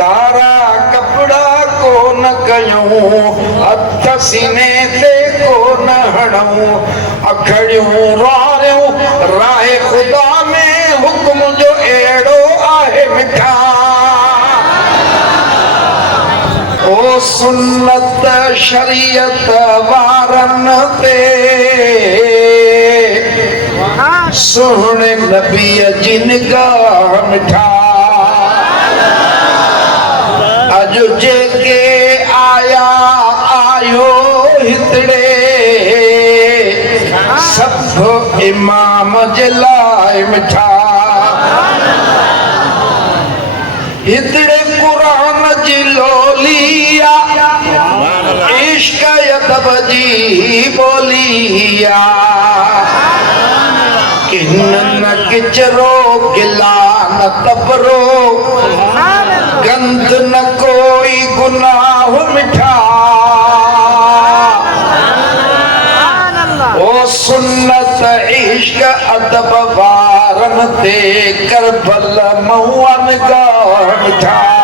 कारा कपड़ा को न कयूं हथ सीने ते को न हणूं अखड़ियूं रारियूं राह खुदा में हुक्म जो एड़ो आहे मिठा ओ सुन्नत शरीयत वारन ते सोहणे नबी जी निगाह मिठा अज जेके आया आयो हितड़े सब इमाम जे लाइ मिठा हितड़े कुरान जी लोलिया इश्क अदब जी बोलिया किन न किचरो गिला न तबरो गंद न कोई गुनाह मिठा ओ सुन्नत इश्क अदब वारन ते करबल महुअन गाह मिठा